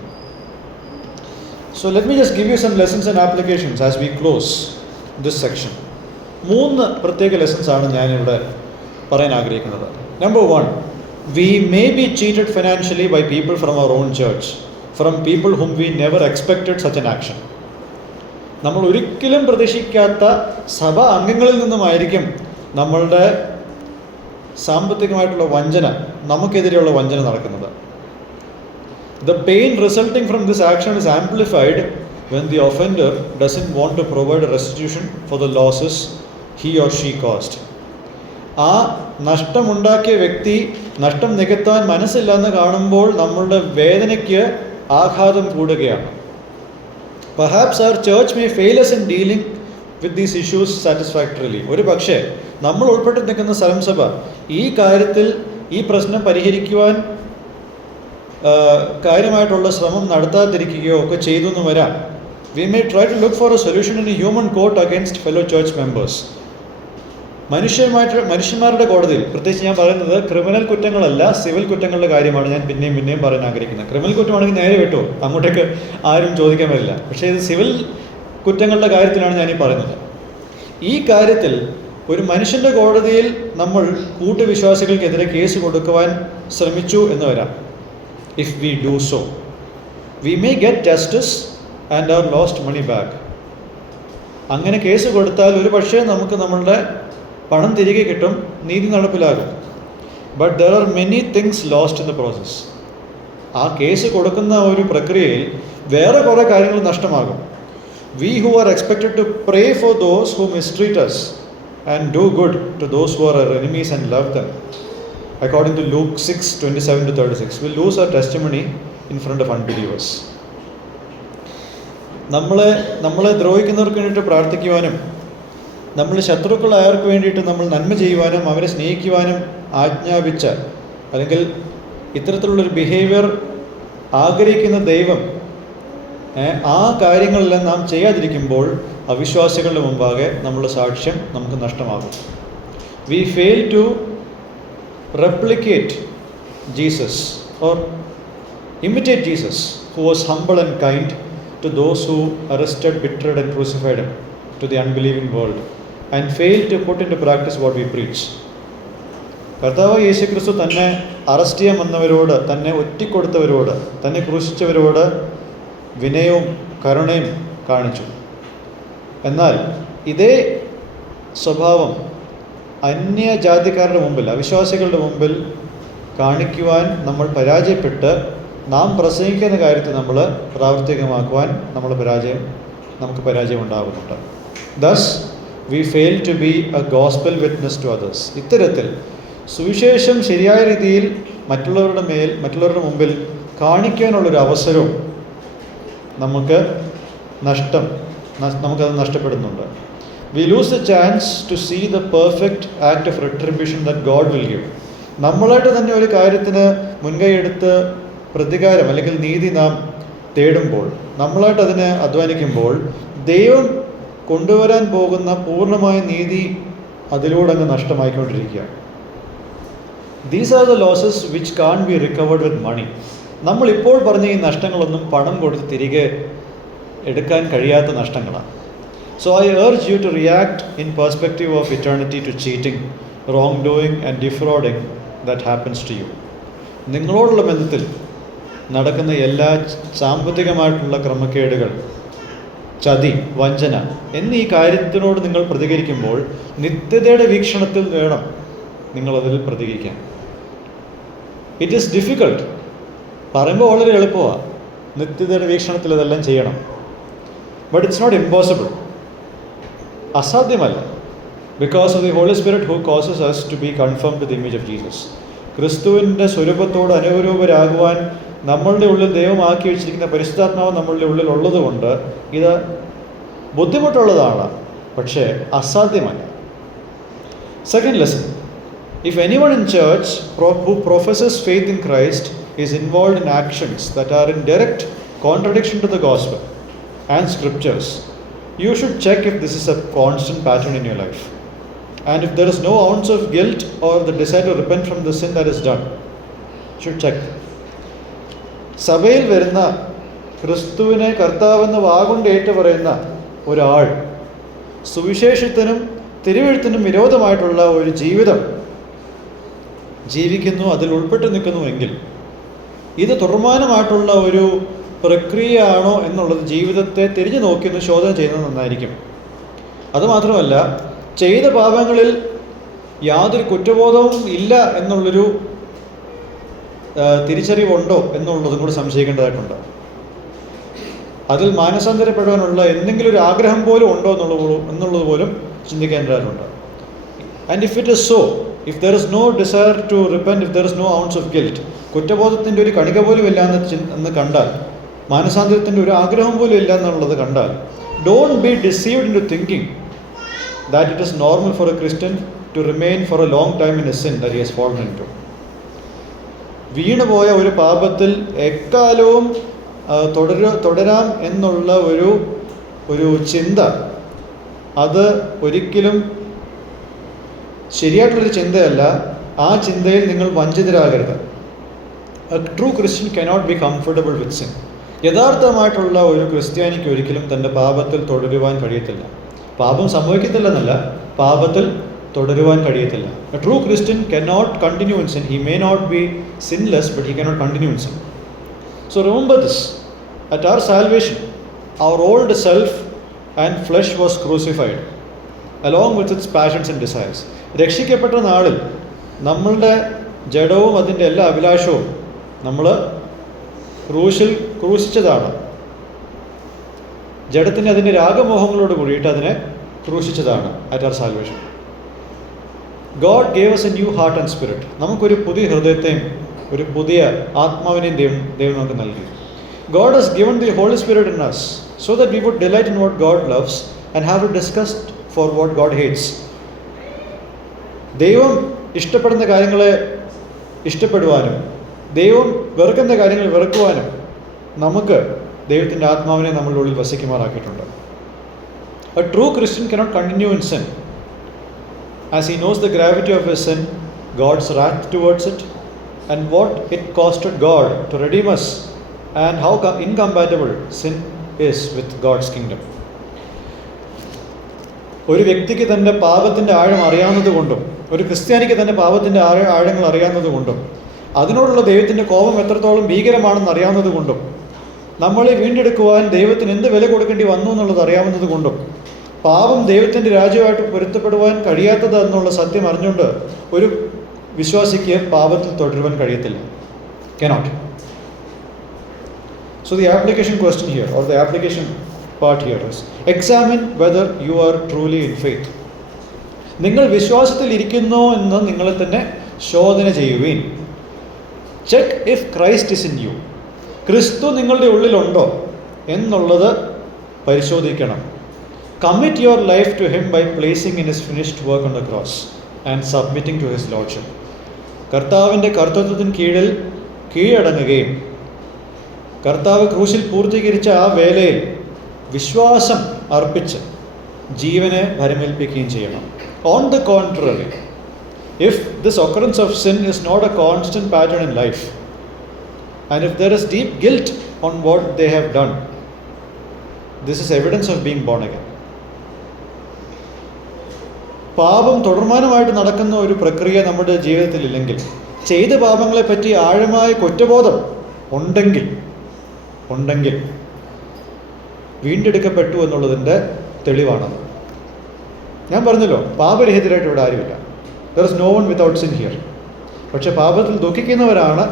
So let me just give you some lessons and applications as we close this section. 3 പ്രത്യേക ലെസൺസ് ആണ് ഞാനിവിടെ പറയാൻ ആഗ്രഹിക്കുന്നത്. Number 1, we may be cheated financially by people from our own church, from people whom we never expected such an action. നമ്മൾ ഒരിക്കലും പ്രതീക്ഷിക്കാത്ത സഭ അംഗങ്ങളിൽ നിന്നുമായിരിക്കും നമ്മളുടെ സാമ്പത്തികമായിട്ടുള്ള വഞ്ചന, നമുക്കെതിരെയുള്ള വഞ്ചന നടക്കുന്നത്. The pain resulting from this action is amplified when the offender doesn't want to provide a restitution for the losses he or she caused. ആ നഷ്ടമുണ്ടാക്കിയ വ്യക്തി നഷ്ടം നികത്താൻ മനസ്സില്ലെന്ന് കാണുമ്പോൾ നമ്മളുടെ വേദനയ്ക്ക് ആഘാതം കൂടുകയാണ്. Perhaps our church may fail us in dealing with these issues satisfactorily. ഒരു പക്ഷേ നമ്മൾ ഉൾപ്പെട്ട് നിൽക്കുന്ന സ്ഥലം സഭ ഈ കാര്യത്തിൽ ഈ പ്രശ്നം പരിഹരിക്കുവാൻ കാര്യമായിട്ടുള്ള ശ്രമം നടത്താതിരിക്കുകയോ ഒക്കെ ചെയ്തു എന്ന് വരാം. We may try to look for a solution in a human court against fellow church members. മനുഷ്യന്മാരുടെ കോടതിയിൽ, പ്രത്യേകിച്ച് ഞാൻ പറയുന്നത് ക്രിമിനൽ കുറ്റങ്ങളല്ല, സിവിൽ കുറ്റങ്ങളുടെ കാര്യമാണ് ഞാൻ പിന്നെയും പറയാൻ ആഗ്രഹിക്കുന്നത്. ക്രിമിനൽ കുറ്റമാണെങ്കിൽ നേരെ വിട്ടു, അങ്ങോട്ടേക്ക് ആരും ചോദിക്കാൻ വരില്ല. പക്ഷേ ഇത് സിവിൽ കുറ്റങ്ങളുടെ കാര്യത്തിലാണ് ഞാനീ പറയുന്നത്. ഈ കാര്യത്തിൽ ഒരു മനുഷ്യൻ്റെ കോടതിയിൽ നമ്മൾ കൂട്ടുവിശ്വാസികൾക്കെതിരെ കേസ് കൊടുക്കുവാൻ ശ്രമിച്ചു എന്ന് വരാം. If we do so, we may get justice and our lost money back. അങ്ങനെ കേസ് കൊടുത്താൽ ഒരു പക്ഷേ നമുക്ക് നമ്മളുടെ പണം തിരികെ കിട്ടും, നീതി നടപ്പിലാകും. But there are many things lost in the process. ആ കേസ് കൊടുക്കുന്ന ഒരു പ്രക്രിയയിൽ വേറെ കുറേ കാര്യങ്ങൾ നഷ്ടമാകും. We who are expected to pray for those who mistreat us and do good to those who are our enemies and love them, according to Luke 6:27-36, will lose our testimony in front of unbelievers. നമ്മളെ ദ്രോഹിക്കുന്നവർക്ക് വേണ്ടിയിട്ട് പ്രാർത്ഥിക്കുവാനും നമ്മൾ ശത്രുക്കളായവർക്ക് വേണ്ടിയിട്ട് നമ്മൾ നന്മ ചെയ്യുവാനും അവരെ സ്നേഹിക്കുവാനും ആജ്ഞാപിച്ച, അല്ലെങ്കിൽ ഇത്തരത്തിലുള്ളൊരു ബിഹേവിയർ ആഗ്രഹിക്കുന്ന ദൈവം ആ കാര്യങ്ങളെല്ലാം നാം ചെയ്യാതിരിക്കുമ്പോൾ അവിശ്വാസികളുടെ മുമ്പാകെ നമ്മളുടെ സാക്ഷ്യം നമുക്ക് നഷ്ടമാകും. We fail to replicate Jesus or imitate Jesus, who was humble and kind to those who arrested, betrayed and crucified him to the unbelieving world, and failed to put into practice what we preach. കർത്താവ് യേശുക്രിസ്തു തന്നെ അറസ്റ്റ് ചെയ്യാൻ വന്നവരോട്, തന്നെ ഒറ്റിക്കൊടുത്തവരോട്, തന്നെ ക്രൂശിച്ചവരോട് വിനയവും കരുണയും കാണിച്ചു. എന്നാൽ ഇതേ സ്വഭാവം അന്യജാതിക്കാരുടെ മുമ്പിൽ, അവിശ്വാസികളുടെ മുമ്പിൽ കാണിക്കുവാൻ നമ്മൾ പരാജയപ്പെട്ട് നാം പ്രസംഗിക്കുന്ന കാര്യത്തെ നമ്മൾ പ്രാവർത്തികമാക്കുവാൻ നമുക്ക് പരാജയം ഉണ്ടാകുന്നുണ്ട്. Thus, we fail to be a gospel witness to others. ഇത്തരത്തിൽ സുവിശേഷം ശരിയായ രീതിയിൽ മറ്റുള്ളവരുടെ മുമ്പിൽ കാണിക്കാനുള്ളൊരു അവസരവും നമുക്കത് നഷ്ടപ്പെടുന്നുണ്ട്. We lose the chance to see the perfect act of retribution that God will give. നമ്മളായിട്ട് തന്നെ ഒരു കാര്യത്തിന് മുൻകൈയെടുത്ത് പ്രതികാരം അല്ലെങ്കിൽ നീതി നാം തേടുമ്പോൾ, നമ്മളായിട്ട് അതിനെ അധ്വാനിക്കുമ്പോൾ, ദൈവം കൊണ്ടുവരാൻ പോകുന്ന പൂർണ്ണമായ നീതി അതിലൂടെ അങ്ങ് നഷ്ടമായിക്കൊണ്ടിരിക്കുക. These are the losses which can't be recovered with money. നമ്മളിപ്പോൾ പറഞ്ഞ ഈ നഷ്ടങ്ങളൊന്നും പണം കൊടുത്ത് തിരികെ എടുക്കാൻ കഴിയാത്ത നഷ്ടങ്ങളാണ്. So I urge you to react in perspective of eternity to cheating, wrongdoing and defrauding that happens to you. നിങ്ങളോടുള്ള ബന്ധത്തിൽ നടക്കുന്ന എല്ലാ സാമ്പത്തികമായിട്ടുള്ള ക്രമക്കേടുകൾ, ചതി, വഞ്ചന എന്നീ കാര്യത്തിനോട് നിങ്ങൾ പ്രതികരിക്കുമ്പോൾ നിത്യതയുടെ വീക്ഷണത്തിൽ വേണം നിങ്ങളതിൽ പ്രതികരിക്കാൻ. It is difficult. പറയുമ്പോൾ വളരെ എളുപ്പമാണ്, നിത്യതയുടെ വീക്ഷണത്തിൽ ഇതെല്ലാം ചെയ്യണം. But it's not impossible. അസാധ്യമല്ല. Because of the Holy Spirit who causes us to be conformed to the image of Jesus. ക്രിസ്തുവിൻ്റെ സ്വരൂപത്തോട് അനുരൂപരാകുവാൻ നമ്മളുടെ ഉള്ളിൽ ദൈവമാക്കി വെച്ചിരിക്കുന്ന പരിശുദ്ധാത്മാവ് നമ്മളുടെ ഉള്ളിൽ ഉള്ളതുകൊണ്ട് ഇത് ബുദ്ധിമുട്ടുള്ളതാണ്, പക്ഷേ അസാധ്യമല്ല. Second lesson: if anyone in church who professes faith in Christ is involved in actions that are in direct contradiction to the gospel and scriptures, you should check if this is a constant pattern in your life, and if there is no ounce of guilt or the desire to repent from the sin that is done, you should check. സഭയിൽ വരുന്ന ക്രിസ്തുവിനെ കർത്താവെന്ന് വാഗൊണ്ട് ഏറ്റുപറയുന്ന ഒരാൾ സുവിശേഷത്തിനും തിരുവെഴുത്തിനും വിരോധമായിട്ടുള്ള ഒരു ജീവിതം ജീവിക്കുന്നു, അതിൽ ഉൾപ്പെട്ട് നിൽക്കുന്നുവെങ്കിൽ ഇത് തുടർമാനമായിട്ടുള്ള ഒരു പ്രക്രിയയാണോ എന്നുള്ളത് ജീവിതത്തെ തിരിഞ്ഞു നോക്കിയൊന്ന് ശോധന ചെയ്യുന്നത് നന്നായിരിക്കും. അതുമാത്രമല്ല, ചെയ്ത പാപങ്ങളിൽ യാതൊരു കുറ്റബോധവും ഇല്ല എന്നുള്ളൊരു തിരിച്ചറിവുണ്ടോ എന്നുള്ളതും കൂടി സംശയിക്കേണ്ടതായിട്ടുണ്ട്. അതിൽ മാനസാന്തരപ്പെടാനുള്ള എന്തെങ്കിലും ഒരു ആഗ്രഹം പോലും ഉണ്ടോ എന്നുള്ളത് പോലും ചിന്തിക്കേണ്ടതായിട്ടുണ്ട്. And if it is so, if there is no desire to repent, if there is no ounce of guilt, കുറ്റബോധത്തിൻ്റെ ഒരു കണിക പോലും ഇല്ല എന്ന് കണ്ടാൽ മാനസാന്തരത്തിൻ്റെ ഒരു ആഗ്രഹം പോലും ഇല്ല എന്നുള്ളത് കണ്ടാൽ, don't be deceived into thinking that it is normal for a Christian to remain for a long time in a sin that he has fallen into. വീണുപോയ ഒരു പാപത്തിൽ എക്കാലവും തുടരാം എന്നുള്ള ഒരു ചിന്ത, അത് ഒരിക്കലും ശരിയായിട്ടുള്ളൊരു ചിന്തയല്ല. ആ ചിന്തയിൽ നിങ്ങൾ വഞ്ചിതരാകരുത്. A true Christian cannot be comfortable with sin. യഥാർത്ഥമായിട്ടുള്ള ഒരു ക്രിസ്ത്യാനിക്ക് ഒരിക്കലും തൻ്റെ പാപത്തിൽ തുടരുവാൻ കഴിയത്തില്ല. പാപം സംഭവിക്കത്തില്ലെന്നല്ല, പാപത്തിൽ തുടരുവാൻ കഴിയത്തില്ല. A true Christian cannot continue in sin. He may not be sinless, but he cannot continue in sin. So remember this. At our salvation our old self and flesh was crucified along with its passions and desires. രക്ഷിക്കപ്പെട്ട നാളിൽ നമ്മളുടെ ജഡവും അതിൻ്റെ എല്ലാ അഭിലാഷവും നമ്മൾ ക്രൂശിച്ചതാണ്. ജഡത്തിന് അതിൻ്റെ രാഗമോഹങ്ങളോട് കൂടിയിട്ട് അതിനെ ക്രൂശിച്ചതാണ് at our salvation. God gave us a new heart and spirit. നമുക്കൊരു പുതിയ ഹൃദയത്തെയും ഒരു പുതിയ ആത്മാവിനെയും ദൈവം നമുക്ക് നൽകി. God has given the Holy Spirit in us so that we would delight in what God loves and have a disgust for what God hates. ദൈവം ഇഷ്ടപ്പെടുന്ന കാര്യങ്ങളെ ഇഷ്ടപ്പെടുവാനും ദൈവം വെറുക്കുന്ന കാര്യങ്ങൾ വെറുക്കുവാനും നമുക്ക് ദൈവത്തിൻ്റെ ആത്മാവിനെ നമ്മളുടെ ഉള്ളിൽ വസിക്കുമാറാക്കിയിട്ടുണ്ട്. A true Christian cannot continue in sin, as he knows the gravity of his sin, God's wrath towards it, and what it costed God to redeem us, and how incompatible sin is with God's kingdom. ഒരു വ്യക്തിക്ക് തൻ്റെ പാപത്തിൻ്റെ ആഴം അറിയാവുന്നത് കൊണ്ടും ഒരു ക്രിസ്ത്യാനിക്ക് തൻ്റെ പാപത്തിൻ്റെ ആഴങ്ങൾ അറിയാവുന്നത് കൊണ്ടും അതിനോടുള്ള ദൈവത്തിൻ്റെ കോപം എത്രത്തോളം ഭീകരമാണെന്ന് അറിയാവുന്നത് കൊണ്ടും നമ്മളെ വീണ്ടെടുക്കുവാൻ ദൈവത്തിന് എന്ത് വില കൊടുക്കേണ്ടി വന്നു എന്നുള്ളത് അറിയാവുന്നത് കൊണ്ടും പാപം ദൈവത്തിൻ്റെ രാജ്യമായിട്ട് പൊരുത്തപ്പെടുവാൻ കഴിയാത്തത് എന്നുള്ള സത്യം അറിഞ്ഞുകൊണ്ട് ഒരു വിശ്വാസിക്ക് പാപത്തിൽ തുടരുവാൻ കഴിയത്തില്ല. Cannot. So the application question here, or the application part here is, examine whether you are truly in faith. നിങ്ങൾ വിശ്വാസത്തിൽ ഇരിക്കുന്നോ എന്ന് നിങ്ങളെ തന്നെ ശോധന ചെയ്യുവീൻ. Check if Christ is in you. ക്രിസ്തു നിങ്ങളുടെ ഉള്ളിലുണ്ടോ എന്നുള്ളത് പരിശോധിക്കണം. Commit your life to him by placing in his finished work on the cross and submitting to his lordship. കർത്താവിൻ്റെ കർത്തൃത്വത്തിന് കീഴടങ്ങുകയും കർത്താവ് ക്രൂശിൽ പൂർത്തീകരിച്ച ആ വേലയിൽ വിശ്വാസം അർപ്പിച്ച് ജീവനെ ഭരമേൽപ്പിക്കുകയും ചെയ്യണം. On the contrary, if this occurrence of sin is not a constant pattern in life, and if there is deep guilt on what they have done, this is evidence of being born again. പാപം തുടർമാനമായിട്ട് നടക്കുന്ന ഒരു പ്രക്രിയ നമ്മുടെ ജീവിതത്തിൽ ഇല്ലെങ്കിൽ, ചെയ്ത പാപങ്ങളെപ്പറ്റി ആഴമായ കുറ്റബോധം ഉണ്ടെങ്കിൽ വീണ്ടെടുക്കപ്പെട്ടു എന്നുള്ളതിൻ്റെ തെളിവാണത്. ഞാൻ പറഞ്ഞല്ലോ, പാപരഹിതരായിട്ട് ഇവിടെ ആരുമില്ല. There is no one without sin here. പക്ഷെ പാപത്തിൽ ദുഃഖിക്കുന്നവരാണ്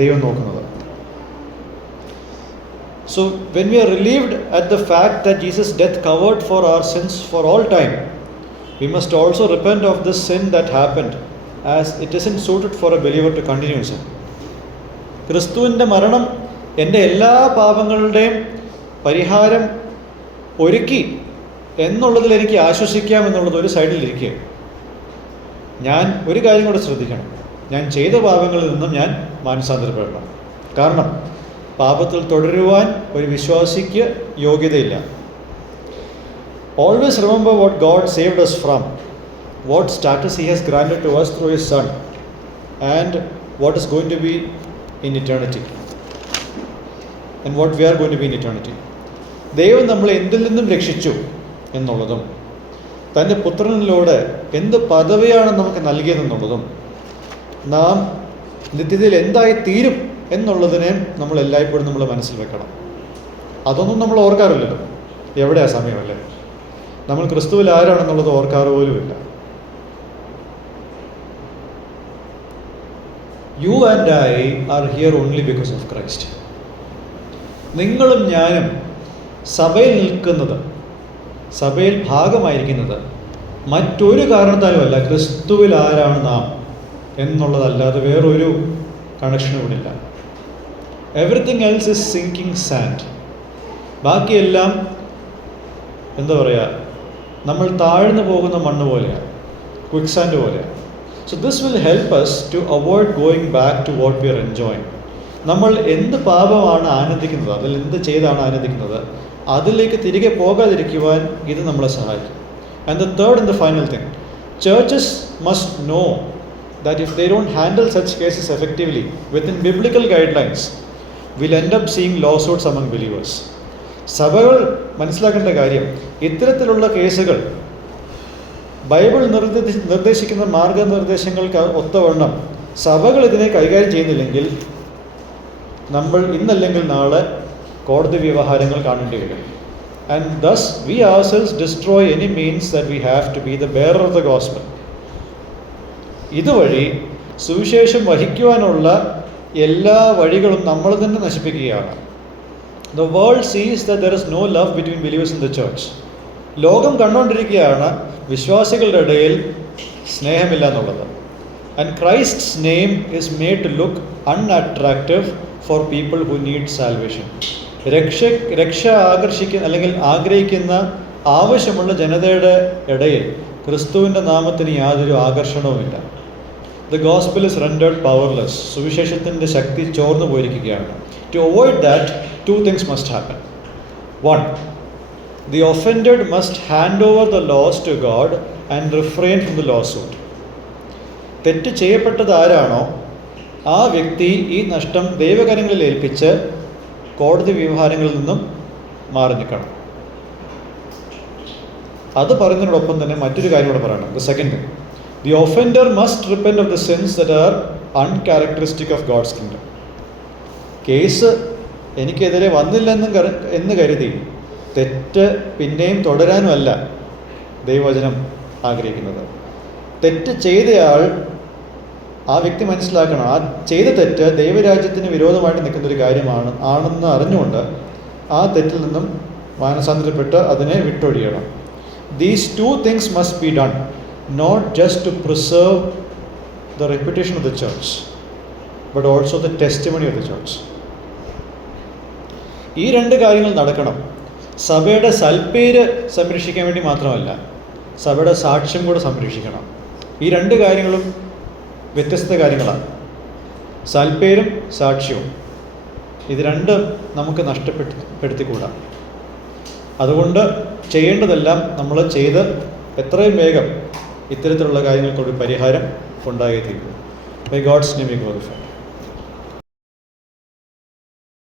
ദൈവം നോക്കുന്നത്. So when we are relieved at the fact that Jesus death covered for our sins for all time, we must also repent of this sin that happened, as it isn't suited for a believer to continue sin. ക്രിസ്തുവിൻ്റെ മരണം എൻ്റെ എല്ലാ പാപങ്ങളുടെയും പരിഹാരം ഒരുക്കി എന്നുള്ളതിൽ എനിക്ക് ആശ്വസിക്കാം എന്നുള്ളത് ഒരു സൈഡിലിരിക്കുക. ഞാൻ ഒരു കാര്യം കൂടെ ശ്രദ്ധിക്കണം. ഞാൻ ചെയ്ത പാപങ്ങളിൽ നിന്നും ഞാൻ മാനസാന്തരപ്പെടണം. കാരണം പാപത്തിൽ തുടരുവാൻ ഒരു വിശ്വാസിക്ക് യോഗ്യതയില്ല. Always remember what God saved us from, what status He has granted to us through His Son, and what is going to be in eternity, and what we are going to be in eternity. ദൈവം നമ്മളെ എന്തിൽ നിന്നും രക്ഷിച്ചു എന്നുള്ളതും തൻ്റെ പുത്രനിലൂടെ എന്ത് പദവിയാണ് നമുക്ക് നൽകിയതെന്നുള്ളതും നാം നിത്യതയിൽ എന്തായി തീരും എന്നുള്ളതിനെ നമ്മൾ എല്ലായ്പ്പോഴും നമ്മൾ മനസ്സിൽ വെക്കണം. അതൊന്നും നമ്മൾ ഓർക്കാറില്ലല്ലോ. എവിടെയാ സമയമല്ലേ? നമ്മൾ ക്രിസ്തുവിൽ ആരാണെന്നുള്ളത് ഓർക്കാറ് പോലുമില്ല. You and I are here only because of Christ. നിങ്ങളും ഞാനും സഭയിൽ നിൽക്കുന്നത്, സഭയിൽ ഭാഗമായിരിക്കുന്നത് മറ്റൊരു കാരണത്താലുമല്ല, ക്രിസ്തുവിൽ ആരാണ് നാം എന്നുള്ളതല്ലാതെ വേറൊരു കണക്ഷനും ഇവിടെ ഇല്ല. Everything else is sinking sand. ബാക്കിയെല്ലാം എന്താ പറയുക, നമ്മൾ താഴ്ന്നു പോകുന്ന മണ്ണ് പോലെയാണ്, ക്വിക്ക് സാൻഡ് പോലെയാണ്. So this will help us to avoid going back to what we are enjoying. നമ്മൾ എന്ത് പാപമാണ് ആനന്ദിക്കുന്നത്, അതിൽ എന്ത് ചെയ്താണ് ആനന്ദിക്കുന്നത്, അതിലേക്ക് തിരികെ പോകാതിരിക്കുവാൻ ഇത് നമ്മളെ സഹായിക്കും. And the third and the final thing, churches must know that if they don't handle such cases effectively within biblical guidelines, we'll end up seeing lawsuits among believers. സഭകൾ മനസ്സിലാക്കേണ്ട കാര്യം, ഇത്തരത്തിലുള്ള കേസുകൾ ബൈബിൾ നിർദ്ദേശിക്കുന്ന മാർഗനിർദ്ദേശങ്ങൾക്ക് ഒത്തവണ്ണം സഭകൾ ഇതിനെ കൈകാര്യം ചെയ്യുന്നില്ലെങ്കിൽ നമ്മൾ ഇന്നല്ലെങ്കിൽ നാളെ കോടതി വ്യവഹാരങ്ങൾ കാണേണ്ടി വരും. And thus we ourselves destroy any means that we have to be the bearer of the gospel. ഇതുവഴി സുവിശേഷം വഹിക്കുവാനുള്ള എല്ലാ വഴികളും നമ്മൾ തന്നെ നശിപ്പിക്കുകയാണ്. The world sees that there is no love between believers in the church. ലോകം കണ്ടുകൊണ്ടിരിക്കുകയാണ് വിശ്വാസികളുടെ ഇടയിൽ സ്നേഹമില്ല എന്നുള്ളത്. And Christ's name is made to look unattractive for people who need salvation. രക്ഷ അല്ലെങ്കിൽ ആഗ്രഹിക്കുന്ന ആവശ്യമുള്ള ജനതയുടെ ഇടയിൽ ക്രിസ്തുവിൻ്റെ നാമത്തിന് യാതൊരു ആകർഷണവുമില്ല. The gospel is rendered powerless. സുവിശേഷത്തിൻ്റെ ശക്തി ചോർന്നു പോയിരിക്കുകയാണ്. To avoid that, two things must happen. One, the offended must hand over the laws to God and refrain from the lawsuit. തെറ്റ് ചെയ്യപ്പെട്ടത് ആരാണോ ആ വ്യക്തി ഈ നഷ്ടം ദൈവകരങ്ങളിൽ ഏൽപ്പിച്ച് കോടതി വ്യവഹാരങ്ങളിൽ നിന്നും മാറി നിൽക്കണം. അത് പറയുന്നതിനോടൊപ്പം തന്നെ മറ്റൊരു കാര്യം കൂടെ പറയണം. The second thing, the offender must repent of the sins that are uncharacteristic of God's kingdom. Case എനിക്കെതിരെ വന്നില്ലെന്ന് കരുതി തെറ്റ് പിന്നെയും തുടരാനുമല്ല ദൈവവചനം ആഗ്രഹിക്കുന്നത്. തെറ്റ് ചെയ്തയാൾ, ആ വ്യക്തി മനസ്സിലാക്കണം, ആ ചെയ്ത തെറ്റ് ദൈവരാജ്യത്തിന് വിരോധമായിട്ട് നിൽക്കുന്നൊരു ആണെന്ന് അറിഞ്ഞുകൊണ്ട് ആ തെറ്റിൽ നിന്നും മാനസാന്തരപ്പെട്ട് അതിനെ വിട്ടൊഴിയണം. These two things must be done, not just to preserve the reputation of the church, but also the testimony of the church. ഈ രണ്ട് കാര്യങ്ങൾ നടക്കണം. സഭയുടെ സൽപ്പേര് സംരക്ഷിക്കാൻ വേണ്ടി മാത്രമല്ല, സഭയുടെ സാക്ഷ്യം കൂടെ സംരക്ഷിക്കണം. ഈ രണ്ട് കാര്യങ്ങളും വ്യത്യസ്ത കാര്യങ്ങളാണ്. സൽപ്പേരും സാക്ഷ്യവും, ഇത് രണ്ടും നമുക്ക് നഷ്ടപ്പെടുത്തിക്കൂടാ. അതുകൊണ്ട് ചെയ്യേണ്ടതെല്ലാം നമ്മൾ ചെയ്ത് എത്രയും വേഗം ഇത്തരത്തിലുള്ള കാര്യങ്ങൾക്കൊരു പരിഹാരം ഉണ്ടായേ തീരും. May God's name be glorified.